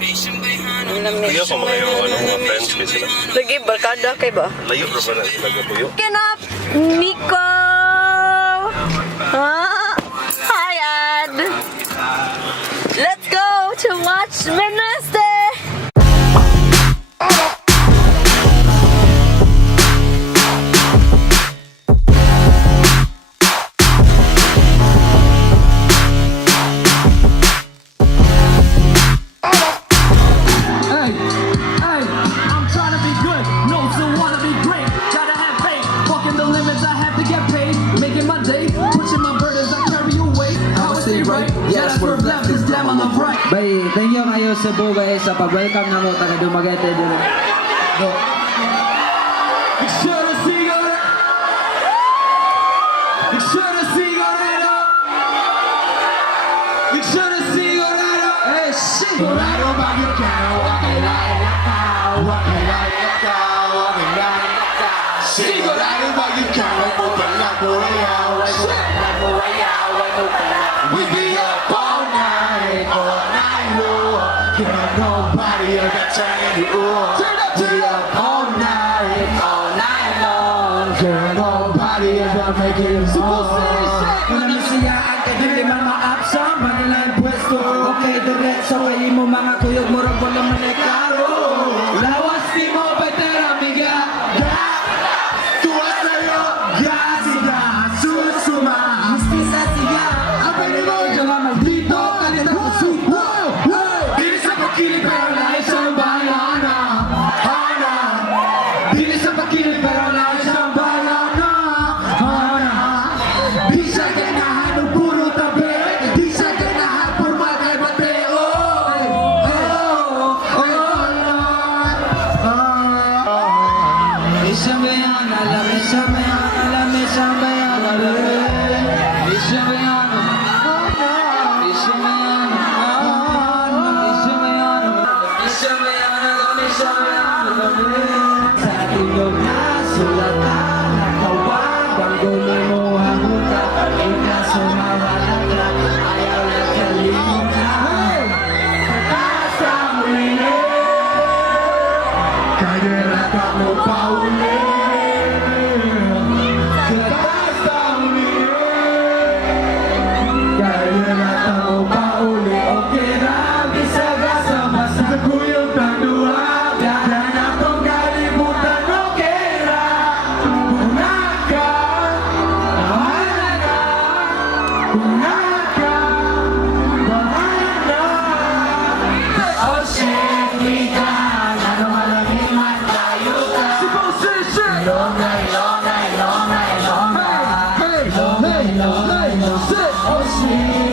Kuya ko mga yung mga friends kayo sila. Lagi, barkada kay ba? Layo ra ba na talaga kuya? Kinap! Nico! Hi, Ad! Let's go to watch Wednesday! Bay, thank you kayo sa Bugay sa pag-welcome na mo taga Dumaguete din. Go. We be up all night long. Can't nobody ever turn you on. We up all night long. Can't nobody ever make it home. Kung namisiyaan ka din di man ma-absent, manilang pwesto. Okay, diretso kayo mo mga kuyog mo rin wala manekaro. Lawas di mo betera amiga. Tuwa sa'yo, gasiga, susuma. Justiça siya. Abay ni mo, diyan maldito. Kanina ko supo. Dili sa pagkilig pero na isang bayana. Hana. Dili sa pagkilig pero na isang bayana. Hana. Di siya ganahan ng puro tabi. Di siya ganahan por magay bate. Isang bayan, alam isang bayan, alam isang bayan, alam isang bayan, isang bayan, isang bayan, isang bayan, alam isang bayan, alam sa tingog na sulatan, nakawag, bago mo hangutan, ikaso mawala ka, ayaw na kalimutan, sa muli. Kaya na ka mo pauli. Sa taas ang kaya na ka mo pauli. Okay na ang isaga sa masa kuyog ng duha. Kaya na kong kalimutan. Okay na Punaka bahala na. Punaka bahala na. Oh shit, we got ano malamig man tayo ka. Long night, long night, long night, long night. Long night, long night, long night. Oh shit.